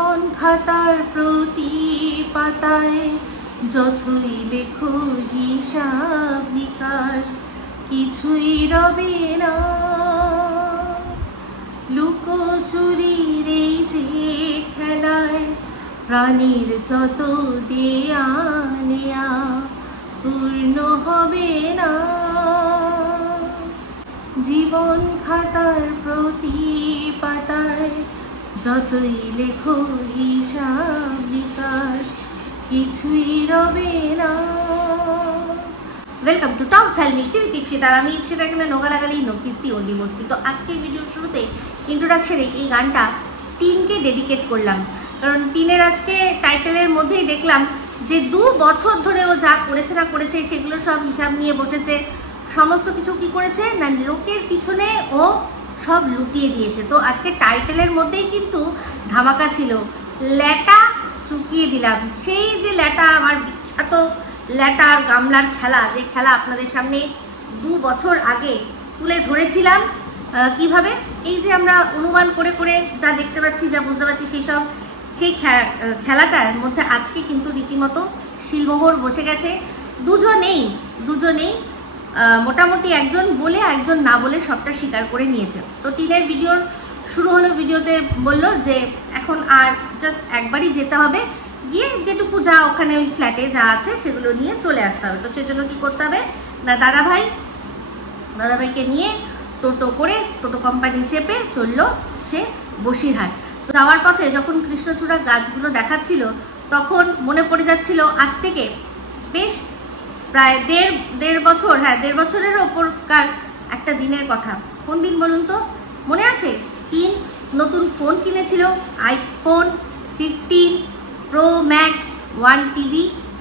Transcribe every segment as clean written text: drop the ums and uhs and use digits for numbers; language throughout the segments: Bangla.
জীবন খাতার প্রতি পাতায় যতই লেখো হিসাব নিকাশ কিছুই রবে না। লুকোচুরির এই যে খেলায় প্রাণীর যত দেয়া নেয়া পূর্ণ হবে না। জীবন খাতার প্রতি পাতায় যতই লেখো হিসাব নিকাশ কিছুই রবে না। ওয়েলকাম টু টক ঝাল মিষ্টি উইথ ইপসিতা। আমি ইপসিতা, এখানে নোগালাগালি নকিস্তি অন্ডি মস্তি। তো আজকের ভিডিওর শুরুতে ইন্ট্রোডাকশনে এই গানটা টিনকে ডেডিকেট করলাম, কারণ টিনের আজকে টাইটেলের মধ্যেই দেখলাম যে 2 বছর ধরে ও যা করেছে না করেছে সেগুলো সব হিসাব নিয়ে বসেছে। সমস্ত কিছু কি করেছে না, লোকের পিছনে ও সব লুটিয়ে দিয়েছে। তো আজকে টাইটেলের মধ্যেই কিন্তু ধামাকা ছিল, ল্যাটা চুকিয়ে দিলাম। সেই যে ল্যাটা, আমার বিখ্যাত ল্যাটার গামলার খেলা, যে খেলা আপনাদের সামনে 2 বছর আগে তুলে ধরেছিলাম। কিভাবে এই যে আমরা অনুমান করে করে যা দেখতে পাচ্ছি, যা বুঝতে পারছি, সেই খেলাটার মধ্যে আজকে কিন্তু রীতিমতো শিলমোহর বসে গেছে। দুজনেই মোটামুটি একজন বলে একজন না বলে সবটা স্বীকার করে নিয়েছে। তো টিনের ভিডিওর শুরু হলো, ভিডিওতে বলল যে এখন আর জাস্ট একবারই যেতে হবে, গিয়ে যেটুকু যা ওখানে ওই ফ্ল্যাটে যা আছে সেগুলো নিয়ে চলে আসতে হবে। তো সেজন্য কি করতে হবে না, দাদাভাইকে নিয়ে টোটো করে, টোটো কোম্পানি চেপে চললো সে বসিরহাট। তো যাওয়ার পথে যখন কৃষ্ণচূড়া গাছগুলো দেখাচ্ছিল তখন মনে পড়ে যাচ্ছিল আজ থেকে বেশ প্রায় দেড় বছর, হ্যাঁ 1.5 বছরের ওপরকার একটা দিনের কথা। কোন দিন বলুন তো, মনে আছে? টিন নতুন ফোন কিনেছিল, আইফোন 15 প্রো ম্যাক্স 1 TB,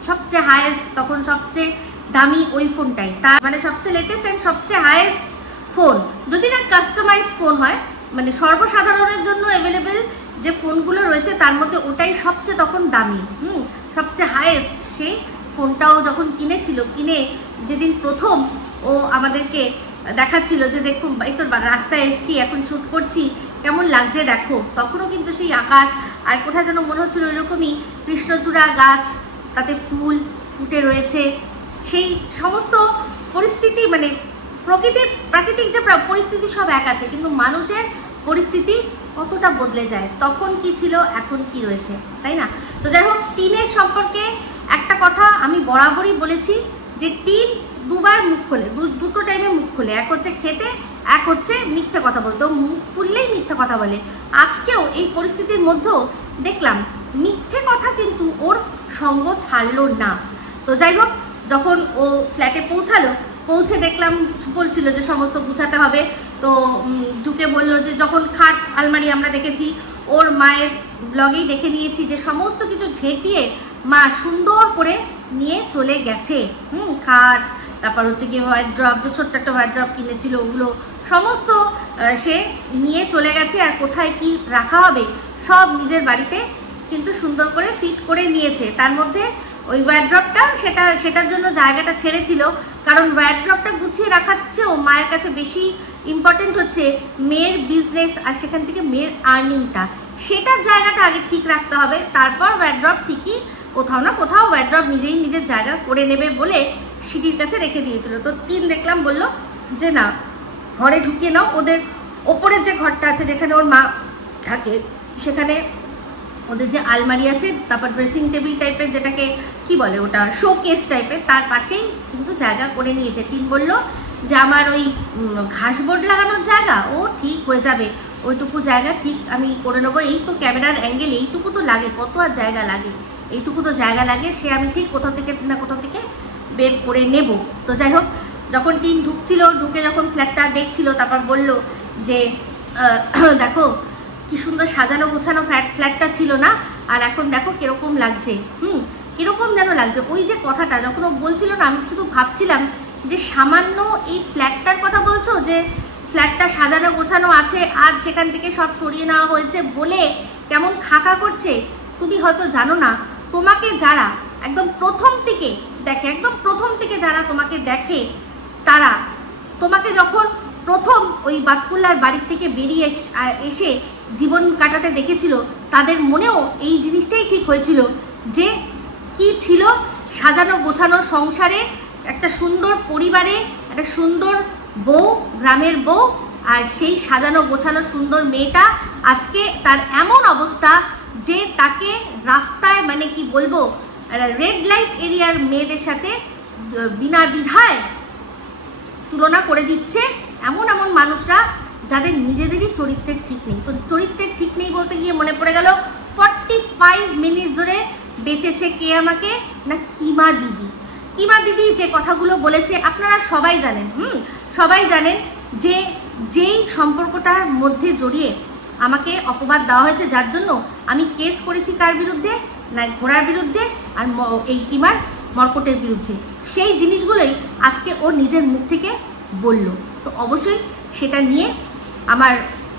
সবচেয়ে হায়েস্ট, তখন সবচেয়ে দামি ওই ফোনটাই, তার মানে সবচেয়ে লেটেস্ট অ্যান্ড সবচেয়ে হায়েস্ট ফোন। যদি না কাস্টমাইজ ফোন হয়, মানে সর্বসাধারণের জন্য অ্যাভেলেবেল যে ফোনগুলো রয়েছে তার মধ্যে ওটাই সবচেয়ে তখন দামি, সবচেয়ে হায়েস্ট। সেই ফোনটাও যখন কিনেছিল, কিনে যেদিন প্রথম ও আমাদেরকে দেখাচ্ছিল যে দেখুন এই তো রাস্তায় এসছি, এখন শ্যুট করছি, কেমন লাগছে দেখো, তখনও কিন্তু সেই আকাশ আর কোথায় যেন মনে হচ্ছিল এরকমই কৃষ্ণচূড়া গাছ, তাতে ফুল ফুটে রয়েছে। সেই সমস্ত পরিস্থিতি, মানে প্রাকৃতিক যে পরিস্থিতি সব এক আছে, কিন্তু মানুষের পরিস্থিতি কতটা বদলে যায়, তখন কি ছিল এখন কি রয়েছে, তাই না? তো যাই হোক, টিনের সম্পর্কে একটা কথা আমি বরাবরই বলেছি যে টিন 2বার মুখ খোলে, দুটো টাইমে মুখ খোলে, এক হচ্ছে খেতে, এক হচ্ছে মিথ্যে কথা বলতে। ও মুখ খুললেই মিথ্যে কথা বলে। আজকেও এই পরিস্থিতির মধ্যেও দেখলাম মিথ্যে কথা কিন্তু ওর সঙ্গ ছাড়লো না। তো যাই হোক, যখন ও ফ্ল্যাটে পৌঁছে দেখলাম বলছিল যে সমস্ত গুছাতে হবে। তো ঢুকে বলল যে যখন খাট আলমারি আমরা দেখেছি, ওর মায়ের ব্লগেই দেখে নিয়েছি যে সমস্ত কিছু ঝেঁটিয়ে মা সুন্দর করে নিয়ে চলে গেছে। খাট, তারপর হচ্ছে কি হোয়াইট ড্রপ, যে ছোট্ট একটা হোয়াইট ড্রপ কিনেছিল, ওগুলো সমস্ত সে নিয়ে চলে গেছে। আর কোথায় কি রাখা হবে সব নিজের বাড়িতে কিন্তু সুন্দর করে ফিট করে নিয়েছে। তার মধ্যে ওই ওয়ার্ড্রপটা সেটার জন্য জায়গাটা ছেড়েছিল, কারণ ওয়ার্ড্রপটা গুছিয়ে রাখার চেয়েও মায়ের কাছে বেশি ইম্পর্টেন্ট হচ্ছে মেয়ের বিজনেস, আর সেখান থেকে মেয়ের আর্নিংটা, সেটার জায়গাটা আগে ঠিক রাখতে হবে। তারপর ওয়ার্ড্রপ ঠিকই কোথাও না কোথাও ওয়ার্ড্রপ নিজের জায়গা করে নেবে বলে সিঁড়ির কাছে রেখে দিয়েছিল। তো টিন দেখলাম বলল যে না, ঘরে ঢুকিয়ে নাও। ওদের ওপরের যে ঘরটা আছে যেখানে ওর মা থাকে, সেখানে ওদের যে আলমারি আছে, তারপর ড্রেসিং টেবিল টাইপের, যেটাকে কি বলে ওটা, শোকেস টাইপের, তার পাশেই কিন্তু জায়গা করে নিয়েছে। টিন বলল যে আমার ওই ঘাসবোর্ড লাগানোর জায়গা ও ঠিক হয়ে যাবে, ওইটুকু জায়গা ঠিক আমি করে নেবো। এই তো ক্যামেরার অ্যাঙ্গেল এইটুকু তো লাগে, কত আর জায়গা লাগে, এইটুকু তো জায়গা লাগে, সে আমি ঠিক কোথাও থেকে না কোথাও থেকে বের করে নেব। তো যাই হোক, যখন টিন ঢুকে যখন ফ্ল্যাটটা দেখছিল, তারপর বলল যে দেখো কি সুন্দর সাজানো গোছানো ফ্ল্যাটটা ছিল না, আর এখন দেখো কিরকম লাগছে, কিরকম যেন লাগছে। ওই যে কথাটা যখন ও বলছিল না, আমি শুধু ভাবছিলাম যে সামান্য এই ফ্ল্যাটটার কথা বলছো, যে ফ্ল্যাটটা সাজানো গোছানো আছে আর সেখান থেকে সব সরিয়ে নেওয়া হয়েছে বলে কেমন খাকা করছে। তুমি হয়তো জানো না, তোমাকে যারা একদম প্রথম থেকে যারা তোমাকে দেখে, তারা তোমাকে যখন প্রথম ওই বাতকুল্লার বাড়ির থেকে বেরিয়ে এসে জীবন কাটাতে দেখেছিল তাদের মনেও এই জিনিসটাই ঠিক হয়েছিল যে কি ছিল সাজানো গোছানো সংসারে, একটা সুন্দর পরিবারে একটা সুন্দর বউ, গ্রামের বউ, আর সেই সাজানো গোছানো সুন্দর মেয়েটা আজকে তার এমন অবস্থা যে তাকে রাস্তায় মানে কি বলবো রেড লাইট এরিয়ার মেয়েদের সাথে বিনা দ্বিধায় তুলনা করে দিচ্ছে এমন এমন মানুষরা যাদের নিজেদেরই চরিত্রের ঠিক নেই। তো চরিত্রের ঠিক নেই বলতে গিয়ে মনে পড়ে গেল 45 মিনিট ধরে বেঁচেছে কে আমাকে না কিমা দিদি। কিমা দিদি যে কথাগুলো বলেছে আপনারা সবাই জানেন, সবাই জানেন যে যেই সম্পর্কটার মধ্যে জড়িয়ে আমাকে অপবাদ দেওয়া হয়েছে, যার জন্য আমি কেস করেছি কার বিরুদ্ধে না ঘোড়ার বিরুদ্ধে আর এই কিমার মর্কটের বিরুদ্ধে, সেই জিনিসগুলোই আজকে ও নিজের মুখ থেকে বলল। তো অবশ্যই সেটা নিয়ে আমার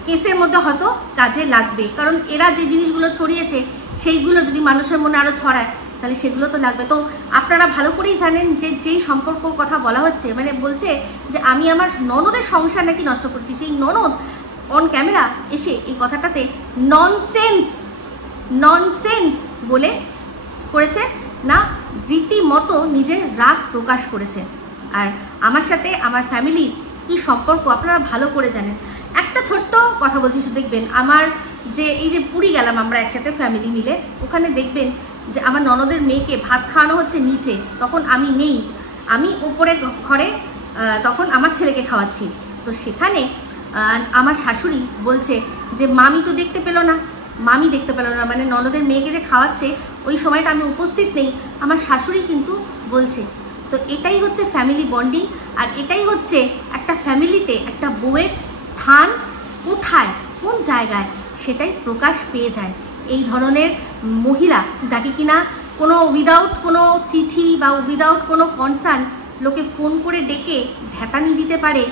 কেসের মধ্যে হয়তো কাজে লাগবে, কারণ এরা যে জিনিসগুলো ছড়িয়েছে সেইগুলো যদি মানুষের মনে আরও ছড়ায় তাহলে সেগুলো তো লাগবে। তো আপনারা ভালো করেই জানেন যে যেই সম্পর্ক কথা বলা হচ্ছে, মানে বলছে যে আমি আমার ননদের সংসার নাকি নষ্ট করছি, সেই ননদ অন ক্যামেরা এসে এই কথাটাতে ননসেন্স বলে করেছে না, রীতিমতো নিজের রাগ প্রকাশ করেছে। আর আমার সাথে আমার ফ্যামিলির কি সম্পর্ক আপনারা ভালো করে জানেন। একটা ছোট্ট কথা বলছি, শুধু দেখবেন আমার যে এই যে পুরী গেলাম আমরা একসাথে ফ্যামিলি মিলে, ওখানে দেখবেন যে আমার ননদের মেয়েকে ভাত খাওয়ানো হচ্ছে নিচে, তখন আমি নেই, আমি উপরে ঘরে তখন আমার ছেলেকে খাওয়াচ্ছি। তো সেখানে আমার শাশুড়ি বলছে যে মামি তো দেখতে পেল না, মামি দেখতে পেল না, মানে ননদের মেয়েকে যে খাওয়াচ্ছে ওই সময়টা আমি উপস্থিত নেই, আমার শাশুড়ি কিন্তু বলছে। তো এটাই হচ্ছে ফ্যামিলি বন্ডিং, আর এটাই হচ্ছে একটা ফ্যামিলিতে একটা বউয়ের স্থান কোথায় কোন জায়গায় সেটাই প্রকাশ পেয়ে যায়। এই ধরনের মহিলা যাকে কিনা কোনো উইদাউট কোনো চিঠি বা উইদাউট কোনো কনসার্ন লোকে ফোন করে ডেকে ঢ্যাকানি দিতে পারে,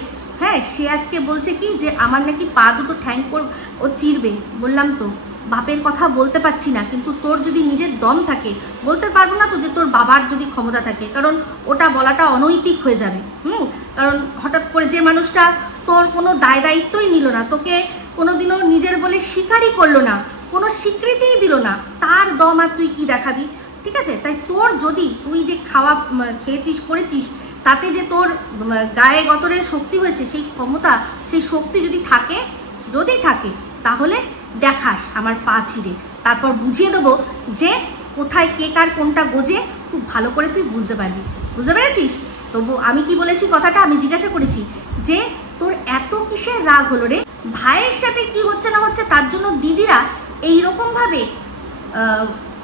হ্যাঁ, সে আজকে বলছে কি যে আমার নাকি পা দুটো ঠ্যাং ও চিরবে। বললাম তো বাপের কথা বলতে পারছি না, কিন্তু তোর যদি নিজের দম থাকে, বলতে পারবো না তো যে তোর বাবার যদি ক্ষমতা থাকে, কারণ ওটা বলাটা অনৈতিক হয়ে যাবে। কারণ হঠাৎ করে যে মানুষটা তোর কোনো দায় দায়িত্বই নিল না, তোকে কোনোদিনও নিজের বলে স্বীকারই করলো না, কোনো স্বীকৃতিই দিল না, তার দম আর তুই কি দেখাবি? ঠিক আছে, তাই তোর যদি তুই যে খাওয়া খেয়েছিস পড়েছিস তাতে যে তোর গায়ে গতরে শক্তি হয়েছে, সেই ক্ষমতা সেই শক্তি যদি থাকে তাহলে দেখাস আমার পা ছিঁড়ে, তারপর বুঝিয়ে দেবো যে কোথায় কে কার কোনটা গোজে, খুব ভালো করে তুই বুঝতে পারবি। বুঝতে পেরেছিস? তবু আমি কি বলেছি কথাটা আমি জিজ্ঞাসা করেছি যে তোর এত কিসের রাগ হলো রে? ভাইয়ের সাথে কি হচ্ছে না হচ্ছে তার জন্য দিদিরা এইরকমভাবে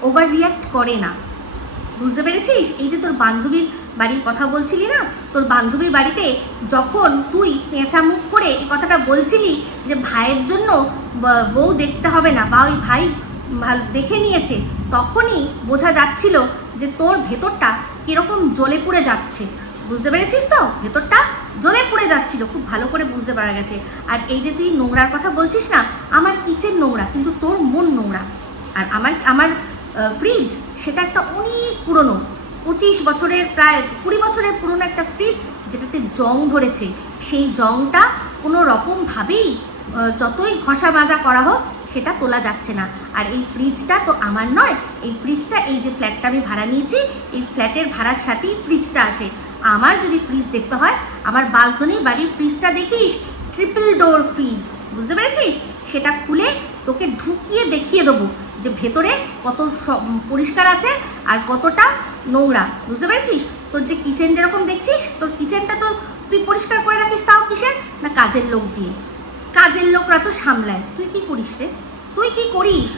ওভার রিয়াক্ট করে না। বুঝতে পেরেছিস? এই যে তোর বান্ধবীর বাড়ির কথা বলছিলি না, তোর বান্ধবীর বাড়িতে যখন তুই পেঁচা মুখ করে এই কথাটা বলছিলি যে ভাইয়ের জন্য বউ দেখতে হবে না বা ওই ভাই দেখে নিয়েছে, তখনই বোঝা যাচ্ছিল যে তোর ভেতরটা কিরকম জ্বলে পুড়ে যাচ্ছে। বুঝতে পেরেছিস তো? ভেতরটা জ্বলে পুড়ে যাচ্ছিল, খুব ভালো করে বুঝতে পারা গেছে। আর এই যে তুই নোংরার কথা বলছিস না, আমার কিচেন নোংরা কিন্তু তোর মন নোংরা। আর আমার ফ্রিজ সেটা একটা অনেক পুরনো 25 বছরের প্রায় 20 বছরের পুরনো একটা ফ্রিজ, যেটাতে জং ধরেছে। সেই জংটা কোনো রকমভাবেই যতই ঘষা মাজা করা হোক সেটা তোলা যাচ্ছে না। আর এই ফ্রিজটা তো আমার নয়, এই ফ্রিজটা এই যে ফ্ল্যাটটা আমি ভাড়া নিয়েছি এই ফ্ল্যাটের ভাড়ার সাথেই ফ্রিজটা আসে। আমার যদি ফ্রিজ দেখতে হয়, আমার বালকনির বাড়ির ফ্রিজটা দেখিস, ট্রিপল ডোর ফ্রিজ। বুঝতে পেরেছিস? সেটা খুলে তোকে ঢুকিয়ে দেখিয়ে দেবো যে ভেতরে কত পরিষ্কার আছে আর কতটা নোংরা। বুঝতে পেরেছিস? তোর যে কিচেন যেরকম দেখছিস, তোর কিচেনটা তো তুই পরিষ্কার করে রাখিস, তাও কিসের না কাজের লোক দিয়ে। কাজের লোকরা তো সামলায়, তুই কি করিস রে? তুই কি করিস?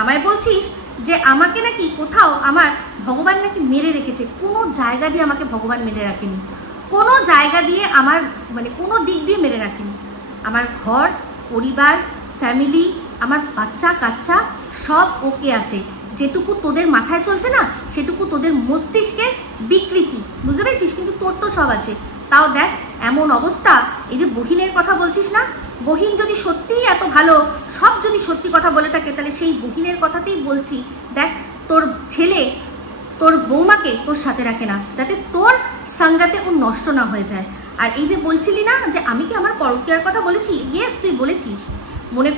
আমায় বলছিস যে আমাকে নাকি কোথাও আমার ভগবান নাকি মেরে রেখেছে। কোনো জায়গা দিয়ে আমাকে ভগবান মেরে রাখেনি, কোনো জায়গা দিয়ে আমার মানে কোনো দিক দিয়ে মেরে রাখেনি। আমার ঘর পরিবার ফ্যামিলি আমার বাচ্চা কাচ্চা সব ওকে আছে। যেটুকু তোদের মাথায় চলছে না সেটুকু তোদের মস্তিষ্কের বিকৃতি। বুঝতে পেরেছিস? কিন্তু তোর তো সব আছে। তাও দেখ এমন অবস্থা, এই যে বহিনের কথা বলছিস না, বহিন যদি সত্যিই এত ভালো, সব যদি সত্যি কথা বলে থাকে, তাহলে সেই বহিনের কথাতেই বলছি। দেখ তোর ছেলে তোর বৌমাকে তোর সাথে রাখে না, যাতে তোর সাংগাতে ও নষ্ট না হয়ে যায়। আর এই যে বলছিলি না যে আমি কি আমার পরকীয়ার কথা বলেছি, ইয়েস তুই বলেছিস। মনে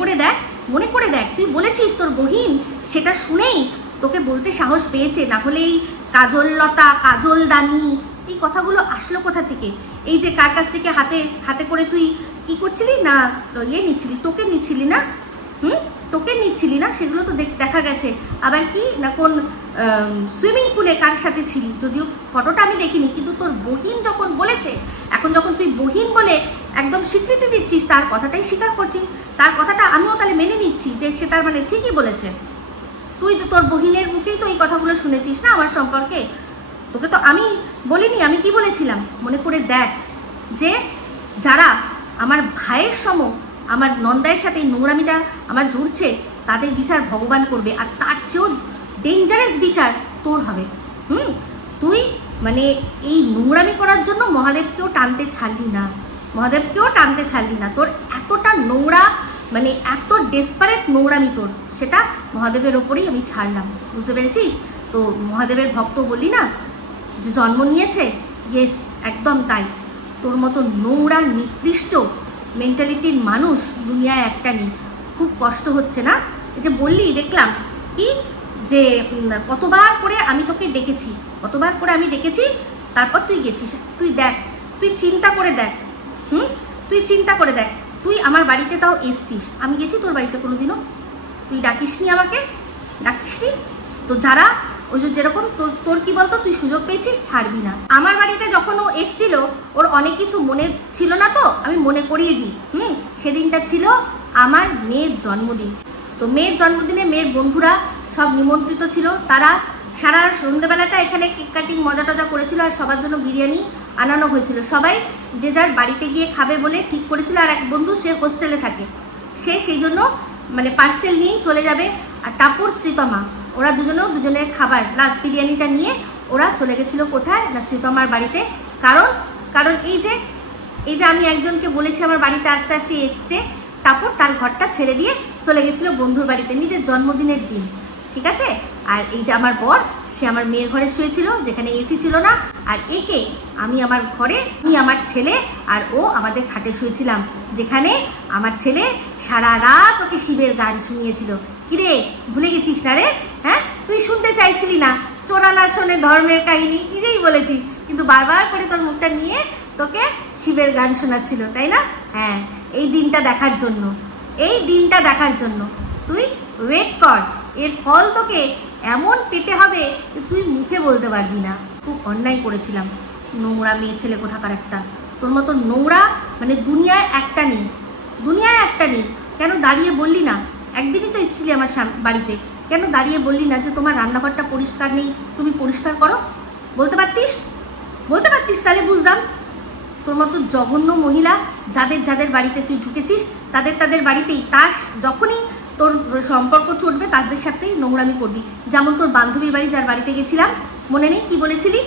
করে দেখ তুই বলেছিস তোর বহিন সেটা শুনেই তোকে বলতে সাহস পেয়েছে, না হলে এই কাজললতা, কাজলদানি এই কথাগুলো আসলো কোথা থেকে? এই যে কার কাছ থেকে হাতে হাতে করে তুই কি করছিলি না, নিচ্ছিলি, টোকেন নিচ্ছিলি না? টোকেন নিচ্ছিলি না, সেগুলো তো দেখা গেছে। আবার কি না কোন সুইমিং পুলে কার সাথে ছিলি, যদিও ফটোটা আমি দেখিনি, কিন্তু তোর বহিন যখন বলেছে, এখন যখন তুই বহিন বলে একদম স্বীকৃতি দিচ্ছিস, তার কথাটাই স্বীকার করছিস, তার কথাটা আমিও তাহলে মেনে নিচ্ছি যে সে তার মানে ঠিকই বলেছে। তুই তো তোর বহিনের মুখেই তো এই কথাগুলো শুনেছিস না আমার সম্পর্কে, তোকে তো আমি বলিনি। আমি কি বলেছিলাম মনে করে দেখ, যে যারা আমার ভাইয়ের সম আমার নন্দায়ের সাথে এই নোংরামিটা আমার জুড়ছে, তাদের বিচার ভগবান করবে, আর তার চেয়েও ডেঞ্জারাস বিচার তোর হবে। তুই মানে এই নোংরামি করার জন্য মহাদেবকেও টানতে ছাড়লি না, তোর এতটা নোংরা, মানে এত ডেসপারেট নোংরামি তোর, সেটা মহাদেবের ওপরেই আমি ছাড়লাম, বুঝতে পেরেছিস? তো মহাদেবের ভক্ত বললি না যে জন্ম নিয়েছে, ইয়েস একদম তাই। তোর মতো নোংরা নিকৃষ্ট মেন্টালিটির মানুষ দুনিয়ায় একটা নেই। খুব কষ্ট হচ্ছে না? এই যে বললি, দেখলাম কি যে কতবার করে আমি তোকে ডেকেছি, তারপর তুই গেছিস। তুই দেখ, তুই চিন্তা করে দেখ, তুই আমার বাড়িতে তাও এসছিস, আমি গেছি তোর বাড়িতে কোনোদিনও? তুই ডাকিসনি আমাকে, তো যারা ওই যে যেরকম তোর কি বলতো, তুই সুযোগ পেয়েছিস, ছাড়বি না। আমার বাড়িতে যখন ও এসছিল, ওর অনেক কিছু মনে ছিল না, তো আমি মনে করিয়ে দিই। সেদিনটা ছিল আমার মেয়ের জন্মদিন। তো মেয়ের জন্মদিনে মেয়ের বন্ধুরা সব নিমন্ত্রিত ছিল, তারা সারা সন্ধ্যেবেলাটা এখানে কেক কাটিং মজা টজা করেছিল, আর সবার জন্য বিরিয়ানি আনানো হয়েছিল। সবাই যে যার বাড়িতে গিয়ে খাবে বলে ঠিক করেছিল। আর এক বন্ধু, সে হোস্টেলে থাকে, সে সেই জন্য মানে পার্সেল নিয়েই চলে যাবে। আর টাপুর, শ্রীতমা, ওরা দুজনের খাবার লাস্ট বিরিয়ানিটা নিয়ে ওরা চলে গেছিল কোথায় না, শ্রীতমার বাড়িতে। কারণ এই যে আমি একজনকে বলেছি আমার বাড়িতে আস্তে আস্তে এসছে, টাপুর তার ঘরটা ছেড়ে দিয়ে চলে গেছিল বন্ধুর বাড়িতে নিজের জন্মদিনের দিন, ঠিক আছে? আর এই যে আমার বর, সে আমার মেয়ের ঘরে শুয়েছিল, যেখানে এসি ছিল না। আর একে আমি আমার ঘরে, আমার ছেলে আর ও আমাদের খাটে শুয়েছিলাম, যেখানে আমার ছেলে সারা রাত ওকে শিবের গান শুনিয়েছিল। কিরে, ভুলে গেছিস না রে? হ্যাঁ, তুই শুনতে চাইছিলি না, চোরা না শোনে ধর্মের কাহিনী, নিজেই বলেছিস, কিন্তু বারবার করে তোর মুখটা নিয়ে তোকে শিবের গান শোনাচ্ছিল, তাই না? হ্যাঁ, এই দিনটা দেখার জন্য তুই ওয়েট কর, এর ফল তোকে এমন পেতে হবে তুই মুখে বলতে পারবি না। খুব অন্যায় করেছিলাম, নোংরা মেয়ে ছেলে কোথাকার একটা। তোর মতো নোংরা মানে দুনিয়ায় একটা নেই। কেন দাঁড়িয়ে বললি না? একদিনই তো এসেছিলি আমার বাড়িতে, কেন দাঁড়িয়ে বললি না যে তোমার রান্নাঘরটা পরিষ্কার নেই, তুমি পরিষ্কার করো? বলতে পারতিস, তাহলে বুঝতাম। তোর মতো জঘন্য মহিলা যাদের বাড়িতে তুই ঢুকেছিস, তাদের বাড়িতেই যখনই তোর সম্পর্ক চটবে, তাদের সাথেই নোংরামি করবি। যেমন তোর বান্ধবীর বাড়ি, যার বাড়িতে গেছিলাম, মনে নেই কি বলেছিলি?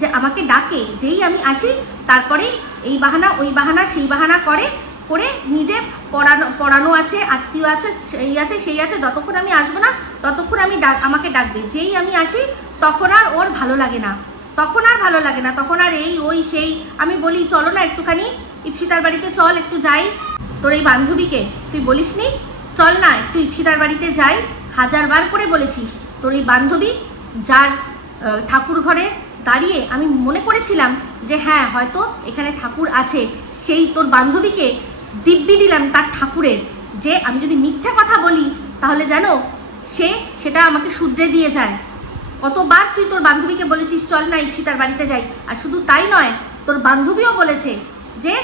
যে আমাকে ডাকে, যেই আমি আসি তারপরেই এই বাহানা ওই বাহানা সেই বাহানা করে নিজে পড়ানো আছে, আত্মীয় আছে, সেই আছে, যতক্ষণ আমি আসবো না ততক্ষণ আমাকে ডাকবে। যেই আমি আসি তখন আর ওর ভালো লাগে না, তখন আর এই ওই সেই। আমি বলি চলো না একটুখানি ইপসিতার বাড়িতে, চল একটু যাই। তোর এই বান্ধবীকে তুই বলিসনি চল না একটু ইপসিতার বাড়িতে যাই? 1000 বার করে বলেছিস। তোর এই বান্ধবী, যার ঠাকুর ঘরে দাঁড়িয়ে আমি মনে করেছিলাম যে হ্যাঁ হয়তো এখানে ঠাকুর আছে, সেই তোর বান্ধবীকে দিব্যি দিলাম তার ঠাকুরের, যে আমি যদি মিথ্যা কথা বলি তাহলে যেন সেটা আমাকে শুধরে দিয়ে যায়। কতবার তুই তোর বান্ধবীকে বলেছিস চল না ইপসিতার বাড়িতে যাই। আর শুধু তাই নয়, তোর বান্ধবীও বলেছে যে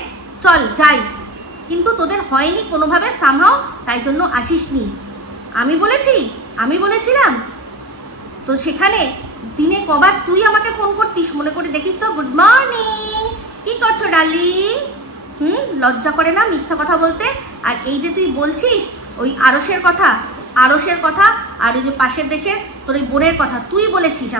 চল যাই, কিন্তু তোদের হয়নি কোনোভাবে, সামহাও, তাই জন্য আসিসনি। আমি বলেছিলাম তো সেখানে দিনে কবার তুই আমাকে ফোন করতিস মনে করে দেখিস তো। গুড মর্নিং, কি করছো ডার্লিং? লজ্জা করে না মিথ্যা কথা বলতে? আর এই যে তুই বলছিস ওই আরসের কথা, আর ওই যে পাশের দেশের তোর ওই বোনের কথা, তুই বলেছিস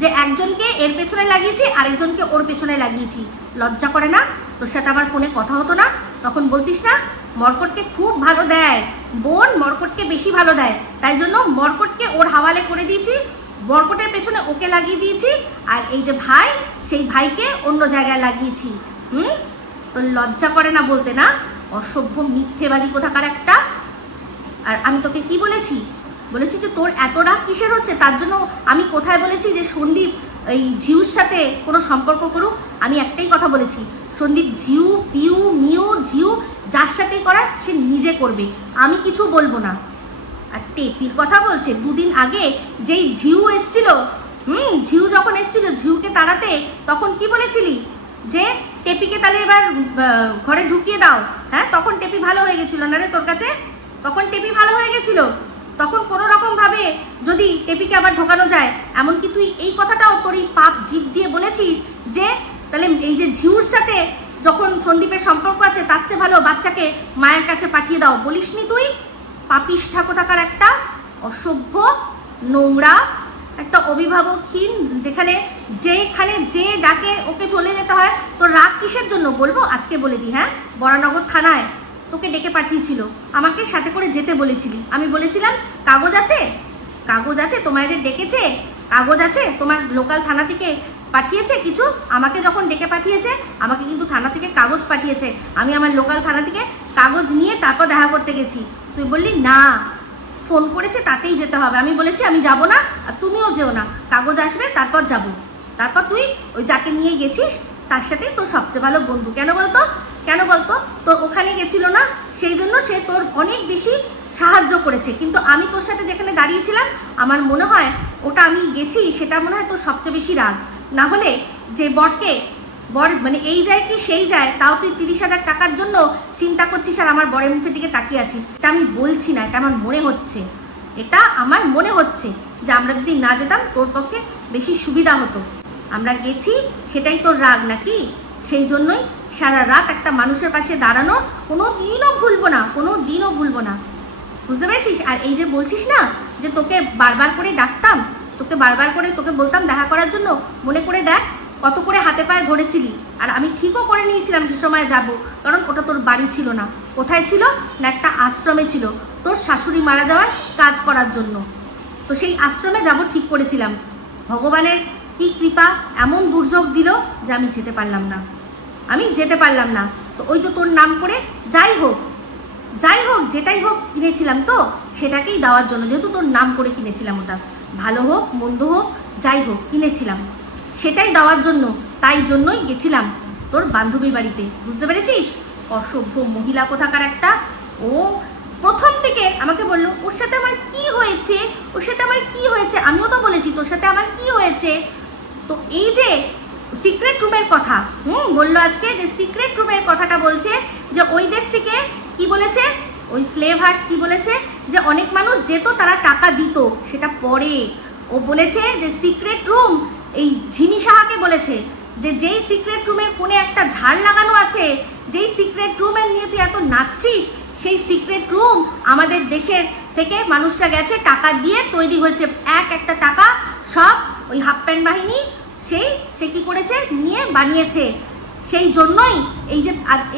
যে একজনকে এর পেছনে লাগিয়েছি, আরেকজনকে ওর পেছনে লাগিয়েছি। লজ্জা করে না? তোর সাথে আমার ফোনে কথা হতো না, তখন বলতিস না মর্কটকে খুব ভালো দেয়, বোন মর্কটকে বেশি ভালো দেয়, তাই জন্য মর্কটকে ওর হাওয়ালে করে দিয়েছি, মর্কটের পেছনে ওকে লাগিয়ে দিয়েছি, আর এই যে ভাই, সেই ভাইকে অন্য জায়গায় লাগিয়েছি। তোর লজ্জা করে না বলতে? না, অসভ্য মিথ্যেবাদী কোথাকার একটা। আর আমি তোকে কি বলেছি, বলেছি যে তোর এত রাগ কিসের হচ্ছে, তার জন্য আমি কোথায় বলেছি যে সন্দীপ এই ঝিউর সাথে কোনো সম্পর্ক করুক? আমি একটাই কথা বলেছি, সন্দীপ ঝিউ পিউ মিউ ঝিউ যার সাথেই করার সে নিজে করবে, আমি কিছু বলবো না। আর টেপির কথা বলছে, দুদিন আগে যেই ঝিউ এসছিল, ঝিউ যখন এসছিল ঝিউকে তাড়াতে, তখন কি বলেছিলি যে টেপিকে তাহলে এবার ঘরে ঢুকিয়ে দাও। হ্যাঁ, তখন টেপি ভালো হয়ে গেছিল না রে তোর কাছে? তখন টেপি ভালো হয়ে গেছিল, তখন কোনো রকম ভাবে যদি টেপিকে আবার ঢোকানো যায়, এমনকি তুই এই কথাটাও তোর এই পাপ জিভ দিয়ে বলেছিস যে তাহলে এই যে ঝিউর সাথে যখন সন্দীপের সম্পর্ক আছে তার চেয়ে ভালো বাচ্চাকে মায়ের কাছে পাঠিয়ে দাও, বলিসনি তুই? পাপিষ্ঠা কোথাকার একটা, অসভ্য নোংরা একটা অভিভাবকহীন, যেখানে যে ডাকে ওকে চলে যেতে হয়। তোর রাগ কিসের জন্য বলবো, আজকে বলে দিই। হ্যাঁ, বরানগর থানায় তোকে ডেকে পাঠিয়েছিল, আমাকে সাথে করে যেতে বলেছিলি। আমি বলেছিলাম কাগজ আছে, কাগজ আছে, তোমায় যে ডেকেছে কাগজ আছে, তোমার লোকাল থানা থেকে পাঠিয়েছে কিছু? আমাকে যখন ডেকে পাঠিয়েছে আমাকে কিন্তু থানা থেকে কাগজ পাঠিয়েছে, আমি আমার লোকাল থানা থেকে কাগজ নিয়ে তারপর দেখা করতে গেছি। তুই বললি না, ফোন করেছে তাতেই যেতে হবে। আমি বলেছি আমি যাব না, আর তুমিও যেও না, কাগজ আসবে তারপর যাব। তারপর তুই ওই যাকে নিয়ে গেছিস তার সাথে তোর সবচেয়ে ভালো বন্ধু, কেন বলতো তোর ওখানে গেছিল না, সেই জন্য সে তোর অনেক বেশি সাহায্য করেছে। কিন্তু আমি তোর সাথে যেখানে দাঁড়িয়েছিলাম, আমার মনে হয় ওটা আমি গেছি, সেটা মনে হয় তোর সবচেয়ে বেশি রাগ। না হলে যে বর মানে এই যায় কি সেই যায়, তাও তুই 30,000 টাকার জন্য চিন্তা করছিস আর আমার বরের মুখের দিকে তাকিয়ে আছিস। এটা আমি বলছি না, এটা আমার মনে হচ্ছে যে আমরা যদি না যেতাম তোর পক্ষে বেশি সুবিধা হতো। আমরা গেছি, সেটাই তোর রাগ নাকি? সেই জন্যই সারা রাত একটা মানুষের পাশে দাঁড়ানো কোনো দিনও ভুলবো না, বুঝতে পেরেছিস? আর এই যে বলছিস না যে তোকে বারবার করে ডাকতাম, তোকে বলতাম দেখা করার জন্য, মনে করে দেখ কত করে হাতে পায়ে ধরেছিলি। আর আমি ঠিকও করে নিয়েছিলাম সে সময় যাব, কারণ ওটা তোর বাড়ি ছিল না। কোথায় ছিল না, একটা আশ্রমে ছিল, তোর শাশুড়ি মারা যাওয়ার কাজ করার জন্য। তো সেই আশ্রমে যাব ঠিক করেছিলাম। ভগবানের কি কৃপা, এমন দুর্যোগ দিল যে আমি যেতে পারলাম না। তো ওই তো তোর নাম করে যাই হোক যেটাই হোক কিনেছিলাম, তো সেটাকেই দেওয়ার জন্য, যেহেতু তোর নাম করে কিনেছিলাম, ওটা ভালো হোক মন্দ হোক যাই হোক কিনেছিলাম, সেটাই দেওয়ার জন্য, তাই জন্যই গেছিলাম তোর বান্ধবীর বাড়িতে, বুঝতে পেরেছিস? অসভ্য মহিলা কোথাকার একটা। ও প্রথম থেকে আমাকে বললো ওর সাথে আমার কি হয়েছে, আমিও তো বলেছি তোর সাথে আমার কি হয়েছে। তো এই যে সিক্রেট রুমের কথা বললো আজকে, যে সিক্রেট রুমের কথাটা বলছে, যে ওই দেশ থেকে কি বলেছে, ওই স্লেভ হার্ট কি বলেছে, যে অনেক মানুষ যেত, তারা টাকা দিত, সেটা পরে ও বলেছে যে সিক্রেট রুম, এই ঝিমি সাহাকে বলেছে যে যেই সিক্রেট রুমের কোণে একটা ঝাড় লাগানো আছে, যেই সিক্রেট রুমের নিয়ে তুই এত নাচছিস, সেই সিক্রেট রুম আমাদের দেশের থেকে মানুষটা গেছে টাকা দিয়ে, তৈরি হয়েছে একটা টাকা, সব ওই হাফ প্যান্ট বাহিনী সে কি করেছে, নিয়ে বানিয়েছে। সেই জন্যই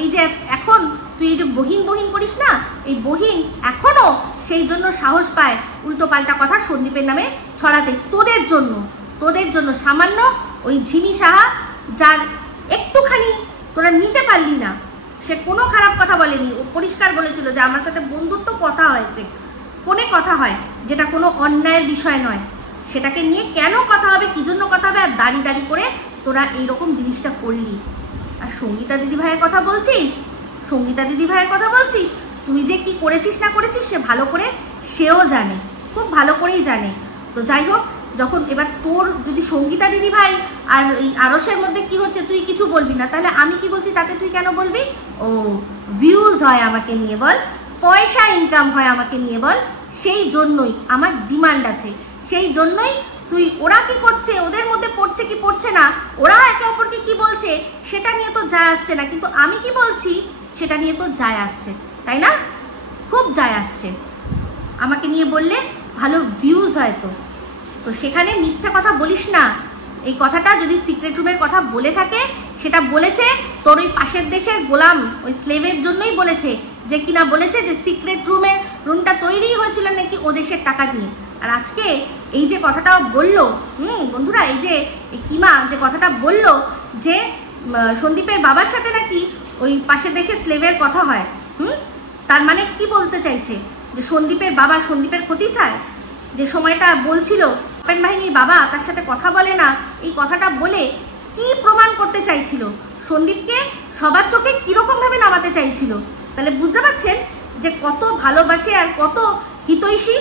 এই যে এখন তুই এই যে বহিন করিস না, এই বহিন এখনো সেই জন্য সাহস পায় উল্টো পাল্টা কথা সন্দীপের নামে ছড়াতে, তোদের জন্য সামান্য ওই ঝিমি সাহা, যার একটুখানি তোরা নিতে পারলি না, সে কোনো খারাপ কথা বলেনি, ও পরিষ্কার বলেছিল যে আমার সাথে বন্ধুত্ব কথা হয়েছে, ফোনে কথা হয়, যেটা কোনো অন্যায়ের বিষয় নয়, সেটাকে নিয়ে কেন কথা হবে, কি জন্য কথা হবে, আর দাঁড়ি করে তোরা এইরকম জিনিসটা করলি। আর সঙ্গীতা দিদি ভাইয়ের কথা বলছিস, তুই যে কি করেছিস না করেছিস সে ভালো করে সেও জানে, খুব ভালো করেই জানে। তো যাই হোক, যখন এবার তোর যদি সঙ্গীতা দিদি ভাই আর এই আরসের মধ্যে কি হচ্ছে তুই কিছু বলবি না, তাহলে আমি কি বলছি তাতে তুই কেন বলবি? ও ভিউজ হয় আমাকে নিয়ে বল, পয়সা ইনকাম হয় আমাকে নিয়ে বল, সেই জন্যই আমার ডিমান্ড আছে, সেই জন্যই তুই ওরা কি করছে, ওদের মধ্যে পড়ছে কি পড়ছে না, ওরা একে অপরকে কি বলছে সেটা নিয়ে তো যায় আসছে না, কিন্তু আমি কি বলছি সেটা নিয়ে তো যায় আসছে, তাই না? খুব যায় আসছে। আমাকে নিয়ে বললে ভালো ভিউজ হয়, তো সেখানে মিথ্যা কথা বলিস না। এই কথাটা যদি সিক্রেট রুমের কথা বলে থাকে, সেটা বলেছে তোর ওই পাশের দেশের গোলাম, ওই স্লেভের জন্যই বলেছে, যে কিনা বলেছে যে সিক্রেট রুমটা তৈরি হয়েছিল নাকি ও দেশের টাকা দিয়ে। আর আজকে এই যে কথাটা বললো, বন্ধুরা, এই যে কিমা যে কথাটা বললো যে সন্দীপের বাবার সাথে নাকি ওই পাশের দেশে স্লেভের কথা হয়, তার মানে কি বলতে চাইছে? যে সন্দীপের বাবা সন্দীপের ক্ষতি চায়? যে সময়টা বলছিল ওপেন বাহিনীর বাবা তার সাথে কথা বলে না, এই কথাটা বলে কি প্রমাণ করতে চাইছিল? সন্দীপকে সবার চোখে কিরকম ভাবে নামাতে চাইছিল? তাহলে বুঝতে পারছেন যে কত ভালোবাসে আর কত হিতৈষী।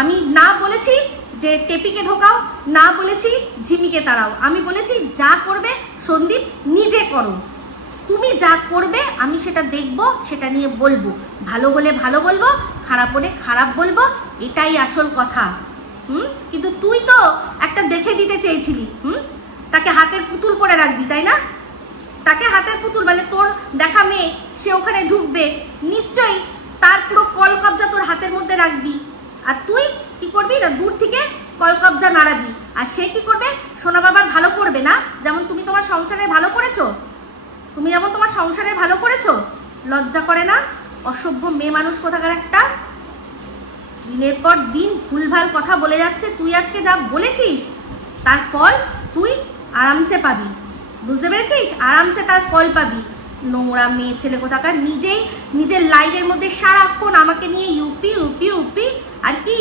আমি না বলেছি যে টেপিকে ঢোকাও, না বলেছি জিমিকে তাড়াও, আমি বলেছি যা করবে সন্দীপ নিজে করো। তুমি যা করবে আমি সেটা দেখব, সেটা নিয়ে বলবো। ভালো হলে ভালো বলবো, খারাপ হলে খারাপ বলবো, এটাই আসল কথা। কিন্তু তুই তো একটা দেখে দিতে চেয়েছিলি, তাকে হাতের পুতুল করে রাখবি, তাই না? তাকে হাতের পুতুল মানে তোর দেখা মেয়ে সে ওখানে ঢুকবে, নিশ্চয়ই তার পুরো কল কবজা তোর হাতের মধ্যে রাখবি। আর তুই কি করবি না, দূর থেকে কল কবজা নাড়াবি। আর সে কি করবে? সোনা বাবার ভালো করবে না? যেমন তুমি তোমার সংসারে ভালো করেছো, তুমি যেমন তোমার সংসারে ভালো করেছো। লজ্জা করে না? অসভ্য মেয়ে মানুষ কোথাকার একটা। দিনের পর দিন ভুলভাল কথা বলে যাচ্ছে। তুই আজকে যা বলেছিস তার ফল তুই আরামসে পাবি, বুঝতে পেরেছিস? আরামসে তার ফল পাবি। নোংরা মেয়ে ছেলে কোথাকার, নিজেই নিজের লাইভের মধ্যে সারাক্ষণ আমাকে নিয়ে ইউপি ইউপি ইউপি। আর কি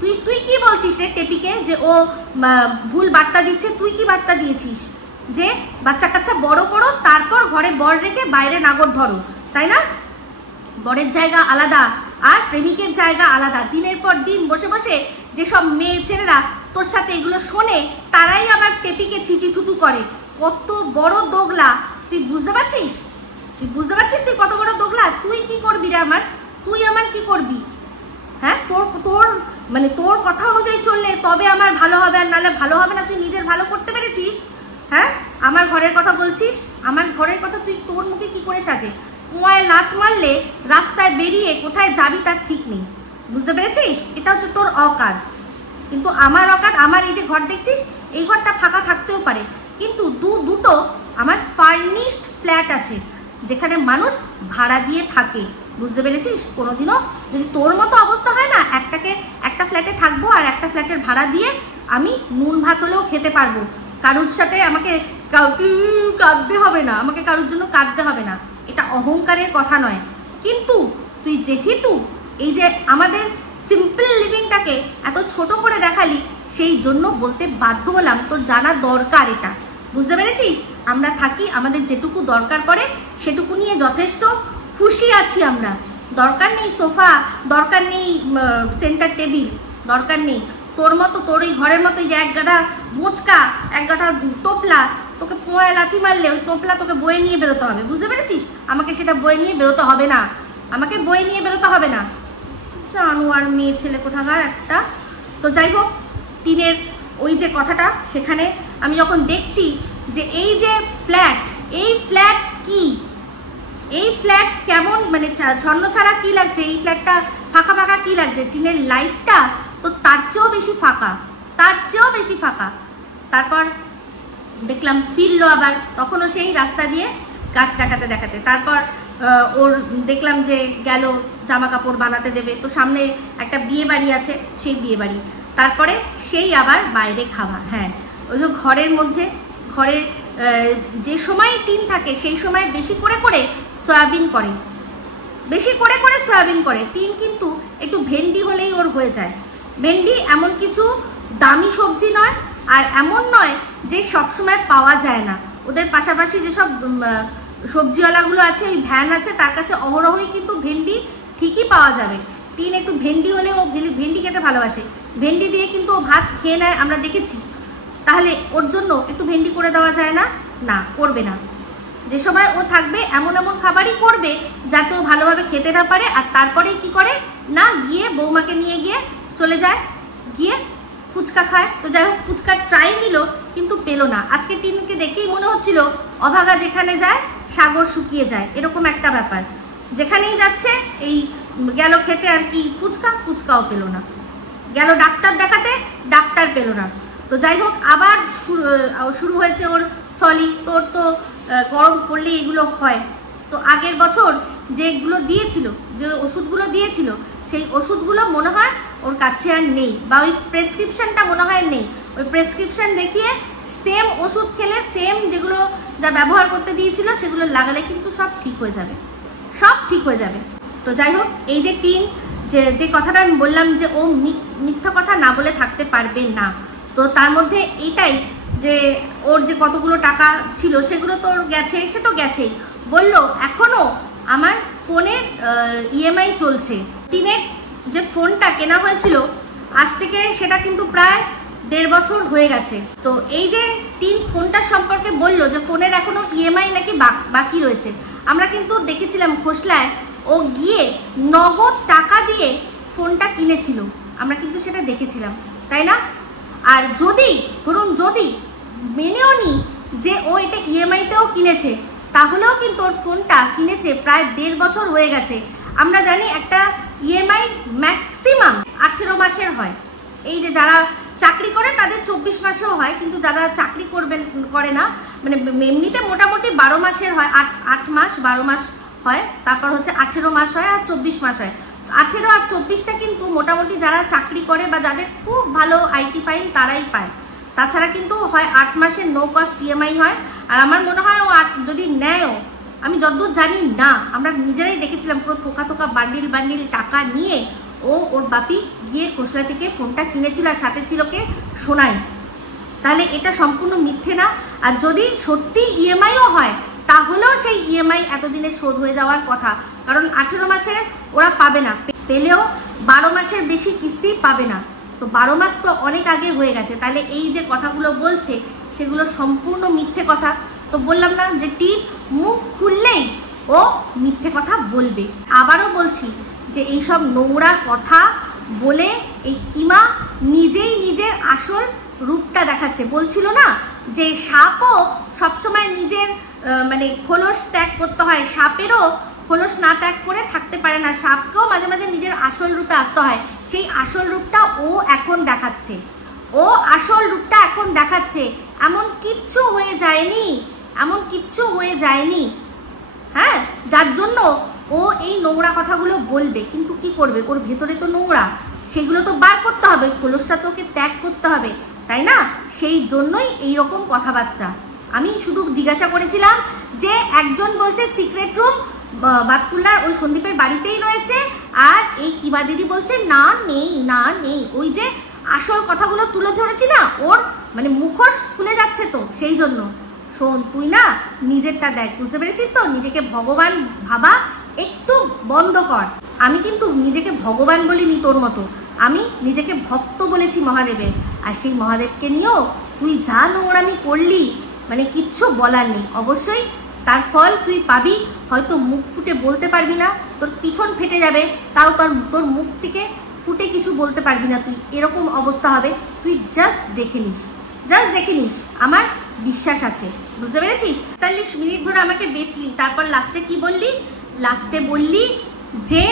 তুই তুই কি বলছিস রে টেপিকে যে ও ভুল বার্তা দিচ্ছে? তুই কি বার্তা দিয়েছিস? যে বাচ্চা কাচ্চা বড় করো, তারপর ঘরে বর রেখে বাইরে নাগর ধরো, তাই না? বরের জায়গা আলাদা আর প্রেমিকের জায়গা আলাদা। দিনের পর দিন বসে বসে যেসব মেয়ে ছেলেরা তোর সাথে এগুলো শোনে, তারাই আবার টেপিকে ছিচি থুতু করে। কত বড় দোগলা তুই, বুঝতে পারছিস? তুই বুঝতে পারছিস তুই কত বড় দোগলা? তুই কি করবি রে আমার? তুই আমার কি করবি? হ্যাঁ, তোর তোর মানে তোর কথা অনুযায়ী চললে তবে আমার ভালো হবে, আর নাহলে ভালো হবে না। তুই নিজের ভালো করতে পেরেছিস? হ্যাঁ, আমার ঘরের কথা বলছিস? আমার ঘরের কথা তুই তোর মুখে কি করে সাজে? কুয়ায় লাত মারলে রাস্তায় বেরিয়ে কোথায় যাবি তার ঠিক নেই, বুঝতে পেরেছিস? এটা হচ্ছে তোর অকাজ। কিন্তু আমার অকাজ, আমার এই যে ঘর দেখছিস, এই ঘরটা ফাঁকা থাকতেও পারে, কিন্তু দুটো আমার ফার্নিশড ফ্ল্যাট আছে যেখানে মানুষ ভাড়া দিয়ে থাকে, বুঝতে পেরেছিস? কোনোদিনও যদি তোর মতো অবস্থা হয় না, একটা ফ্ল্যাটে থাকবো আর একটা ফ্ল্যাটের ভাড়া দিয়ে আমি নুন ভাত হলেও খেতে পারবো। কারোর সাথে আমাকে কাঁদতে হবে না, আমাকে কারোর জন্য কাঁদতে হবে না। এটা অহংকারের কথা নয়। কিন্তু তুই যেহেতু এই যে আমাদের সিম্পল লিভিংটাকে এত ছোট করে দেখালি, সেই জন্য বলতে বাধ্য হলাম। তোর জানা দরকার এটা, বুঝতে পেরেছিস? আমরা থাকি, আমাদের যেটুকু দরকার পড়ে সেটুকু নিয়ে যথেষ্ট খুশি আছি আমরা। দরকার নেই সোফা, দরকার নেই সেন্টার টেবিল, দরকার নেই তোর মতো, তোর ওই ঘরের মতো যে এক গাদা মোচকা, এক গাদা টোপলা, তোকে পোঁয়ায় লাথি মারলে ওই টোপলা তোকে বয়ে নিয়ে বেরোতে হবে, বুঝতে পেরেছিস? আমাকে সেটা বয়ে নিয়ে বেরোতে হবে না, আমাকে বয়ে নিয়ে বেরোতে হবে না। জানোয়ার মেয়ে ছেলে কোথাকার একটা। তো যাই হোক, টিনের ওই যে কথাটা, সেখানে আমি যখন দেখছি যে এই যে ফ্ল্যাট, এই ফ্ল্যাট কি, এই ফ্ল্যাট কেমন, মানে ছন্ন ছাড়া কি লাগছে, এই ফ্ল্যাটটা ফাঁকা ফাঁকা কি লাগছে, টিনের লাইফটা তো তার চেয়েও বেশি ফাঁকা, তার চেয়েও বেশি ফাঁকা। তারপর দেখলাম ফিরলো আবার, তখনও সেই রাস্তা দিয়ে গাছ দেখাতে দেখাতে। তারপর ওর দেখলাম যে গেল জামা কাপড় বানাতে দেবে, তো সামনে একটা বিয়ে বাড়ি আছে, সেই বিয়ে বাড়ি। তারপরে সেই আবার বাইরে খাবার। হ্যাঁ, ওই যে ঘরের মধ্যে, ঘরের যে সময় টিন থাকে সেই সময় বেশি করে করে সয়াবিন করে, বেশি করে করে সয়াবিন করে। টিন কিন্তু একটু ভেন্ডি হলেই ওর হয়ে যায়। ভেন্ডি এমন কিছু দামি সবজি নয়, আর এমন নয় যে সবসময় পাওয়া যায় না। ওদের পাশাপাশি যেসব সবজিওয়ালাগুলো আছে, ওই ভ্যান আছে, তার কাছে অহরহই কিন্তু ভেন্ডি ঠিকই পাওয়া যাবে। টিন একটু ভেন্ডি হলে ও ভেন্ডি খেতে ভালোবাসে, ভেন্ডি দিয়ে কিন্তু ও ভাত খেয়ে নেয়, আমরা দেখেছি। তাহলে ওর জন্য একটু ভেন্ডি করে দেওয়া যায় না? না, করবে না। যে সময় ও থাকবে এমন এমন খাবারই করবে যাতে ও ভালোভাবে খেতে না পারে। আর তারপরেই কি করে না, গিয়ে বৌমাকে নিয়ে গিয়ে চলে যায়, গিয়ে ফুচকা খায়। তো যাই হোক, ফুচকার ট্রাই নিল কিন্তু পেলো না। আজকে টিনকে দেখেই মনে হচ্ছিল অভাগা যেখানে যায় সাগর শুকিয়ে যায়, এরকম একটা ব্যাপার। যেখানেই যাচ্ছে এই গেল খেতে আর কি ফুচকা, ফুচকাও পেলো না। গেল ডাক্তার দেখাতে, ডাক্তার পেলো না। তো যাই হোক, আবার শুরু হয়েছে ওর সলি। তোর তো গরম পড়লে এগুলো হয়। তো আগের বছর যেগুলো দিয়েছিল, যে ওষুধগুলো দিয়েছিল, সেই ওষুধগুলো মনে হয় ওর কাছে আর নেই, বা ওই প্রেসক্রিপশনটা মনে হয় নেই। ওই প্রেসক্রিপশন দেখিয়ে সেম ওষুধ খেলে, সেম যেগুলো যা ব্যবহার করতে দিয়েছিল সেগুলো লাগালে কিন্তু সব ঠিক হয়ে যাবে। সব ঠিক হয়ে যাবে। তো যাই হোক, এই যে টিন যে কথাটা আমি বললাম যে ও মিথ্যা কথা না বলে থাকতে পারবে না, তো তার মধ্যে এইটাই যে ওর যে কতগুলো টাকা ছিল সেগুলো তো ওর গেছে, সে তো গেছেই। বললো এখনও আমার ফোনের ইএমআই চলছে। টিনের যে ফোনটা কেনা হয়েছিল আজ থেকে সেটা কিন্তু প্রায় 1.5 বছর হয়ে গেছে। তো এই যে টিন ফোনটার সম্পর্কে বললো যে ফোনের এখনো ইএমআই নাকি বাকি রয়েছে, আমরা কিন্তু দেখেছিলাম খোসলায় ও গিয়ে নগদ টাকা দিয়ে ফোনটা কিনেছিল, আমরা কিন্তু সেটা দেখেছিলাম, তাই না? আর যদি ধরুন যদি মেনেও নি যে ও এটা ইএমআইতেও কিনেছে, তাহলেও কিন্তু ওর ফোনটা কিনেছে প্রায় 1.5 বছর হয়ে গেছে। আমরা জানি একটা ইএমআই ম্যাক্সিমাম 18 মাসের হয়। এই যে যারা চাকরি করে তাদের 24 মাসেও হয়, কিন্তু যারা চাকরি করে না মানে এমনিতে মোটামুটি 12 মাসের হয়, 8 মাস 12 মাস হয়, তারপর হচ্ছে 18 মাস হয় আর 24 মাস হয়। 18 আর 24টা কিন্তু মোটামুটি যারা চাকরি করে বা যাদের খুব ভালো আইটি ফাইল তারাই পায়, তাছাড়া কিন্তু হয় 8 মাসের নো কস্ট ইএমআই হয়। আর আমার মনে হয় ও যদি নেয়ও, আমি যতদূর জানি না, আমরা নিজেরাই দেখেছিলাম পুরো থোকা বান্ডিল টাকা নিয়ে ওর বাপি গিয়ে খোসলা থেকে ফোনটা কিনেছিল, আর সাথে ছিল কে সোনাই। তাহলে এটা সম্পূর্ণ মিথ্যে না? আর যদি সত্যি ইএমআইও হয় তাহলেও সেই ইএমআই এতদিনে শোধ হয়ে যাওয়ার কথা, কারণ 18 মাসে ওরা পাবে না, পেলেও 12 মাসের বেশি কিস্তি পাবে না। তো 12 মাস তো অনেক আগে হয়ে গেছে, তাহলে এই যে কথাগুলো বলছে সেগুলো সম্পূর্ণ মিথ্যে কথা। তো বললাম না যে টিন মুখ খুললেই ও মিথ্যে কথা বলবে। আবারও বলছি যে এইসব নোংরা কথা বলে এই কিমা নিজেই নিজের আসল রূপটা দেখাচ্ছে। বলছিল না যে সাপও সবসময় নিজের মানে খোলস ত্যাগ করতে হয়, সাপেরও খোলস না ত্যাগ করে থাকতে পারে না, সাপকেও মাঝে মাঝে নিজের আসল রূপে আসতে হয়। সেই আসল রূপটা ও এখন দেখাচ্ছে, ও আসল রূপটা এখন দেখাচ্ছে। এমন কিচ্ছু হয়ে যায়নি, এমন কিচ্ছু হয়ে যায়নি, হ্যাঁ, যার জন্য ও এই নোংরা কথাগুলো বলবে। কিন্তু কি করবে, ওর ভেতরে তো নোংরা, সেগুলো তো বার করতে হবে, খোলসটা তো ওকে ত্যাগ করতে হবে, তাই না? সেই জন্যই এইরকম কথাবার্তা। আমি শুধু জিজ্ঞাসা করেছিলাম যে একজন বলছে সিক্রেট রুম বাতকুল্লার ওই সন্দীপের বাড়িতেই রয়েছে, আর এই কিমা দিদি বলছে না নেই। ওই যে আসল কথাগুলো তুলে ধরেছি না, ওর মানে মুখোশ খুলে যাচ্ছে, তো সেই জন্য। শোন, তুই না নিজেরটা দেখ, বুঝতে পেরেছিস তো? নিজেকে ভগবান ভাবা একটু বন্ধ কর। আমি কিন্তু নিজেকে ভগবান বলিনি তোর মতো, আমি নিজেকে ভক্ত বলেছি মহাদেবের। আর সেই মহাদেবকে নিয়েও তুই যা নোংরামি করলি, মানে কিচ্ছু বলার নেই। অবশ্যই তার ফল তুই পাবি, হয়তো মুখ ফুটে বলতে পারবি না, তোর পিছন ফেটে যাবে, তাও তোর মুখ থেকে ফুটে কিছু বলতে পারবি না তুই, এরকম অবস্থা হবে। তুই জাস্ট দেখে নিস, আমার বিশ্বাস আছে, বুঝতে পেরেছিস? ৪৫ মিনিট ধরে আমাকে বেচলি, তারপর লাস্টে কি বললি? লাস্টে বললি যে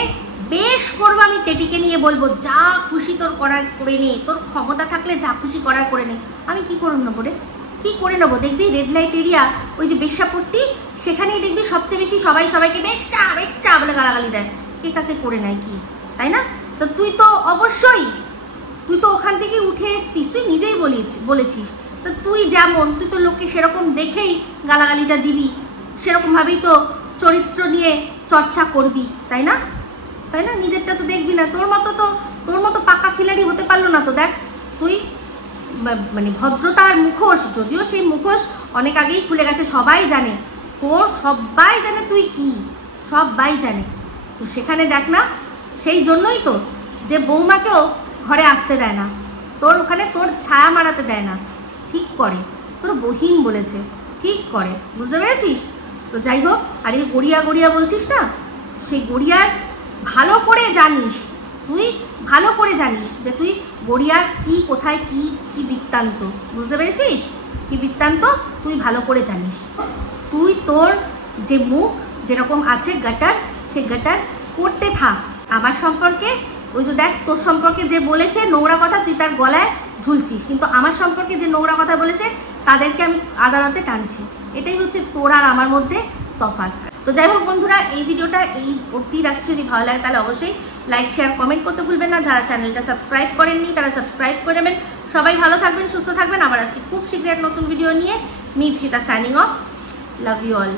বেশ করবো, আমি টেপিকে নিয়ে বলবো যা খুশি তোর করার করে নে, তোর ক্ষমতা থাকলে যা খুশি করার করে নে। আমি কি করে নেবো রে, কি করে নেবো? দেখবি রেড লাইট এরিয়া, ওই যে বেশ্যাপট্টি, সেখানেই দেখবি সবচেয়ে বেশি সবাইকে বেশটা বলে গালাগালি দেয়। কে কাকে করে নেয় কি, তাই না? তো তুই তো অবশ্যই, তুই তো ওখান থেকে উঠে এসছিস, তুই নিজেই বলেছিস। তো তুই যেমন, তুই তো লোককে সেরকম দেখেই গালাগালিটা দিবি, সেরকম ভাবেই তো চরিত্র নিয়ে চর্চা করবি, তাই না? নিজেরটা তো দেখবি না। তোর মতো পাকা খিলাড়ি হতে পারলো না তো। দেখ তুই মানে ভদ্রতার মুখোশ, যদিও সেই মুখোশ অনেক আগেই খুলে গেছে, সবাই জানে তুই কি, সবাই জানে। তো সেখানে দেখ না, সেই জন্যই তো যে বৌমাকেও ঘরে আসতে দেয় না, তোর ওখানে তোর ছায়া মারাতে দেয় না, ঠিক করে। তোর বহিন বলেছে ঠিক করে, বুঝতে পেরেছিস? তো যাই হোক, আর এই গড়িয়া বলছিস না, সেই গড়িয়ার ভালো করে জানিস, তুই ভালো করে জানিস যে তুই গড়িয়ার কি, কোথায় কি বৃত্তান্ত, বুঝতে পেরেছিস? কি বৃত্তান্ত তুই ভালো করে জানিস। তুই তোর যে মুখ যেরকম আছে গাটার, সে গাটার করতে থাক। আমার সম্পর্কে ওই যে দেখ, তোর সম্পর্কে যে বলেছে নোংরা কথা তুই তার গলায় ঝুলছিস, কিন্তু আমার সম্পর্কে যে নোংরা কথা বলেছে তাদেরকে আমি আদালতে টানছি। এটাই হচ্ছে তোর আর আমার মধ্যে তফাৎ। তো যাই হোক বন্ধুরা, এই ভিডিওটা এই অবধি রাখছি। যদি ভালো লাগে তাহলে অবশ্যই লাইক, শেয়ার, কমেন্ট করতে ভুলবেন না। যারা চ্যানেলটা সাবস্ক্রাইব করেননি তারা সাবস্ক্রাইব করে নেবেন। সবাই ভালো থাকবেন, সুস্থ থাকবেন। আবার আসছি খুব শীঘ্রই নতুন ভিডিও নিয়ে। Me Ipsita signing off. Love you all.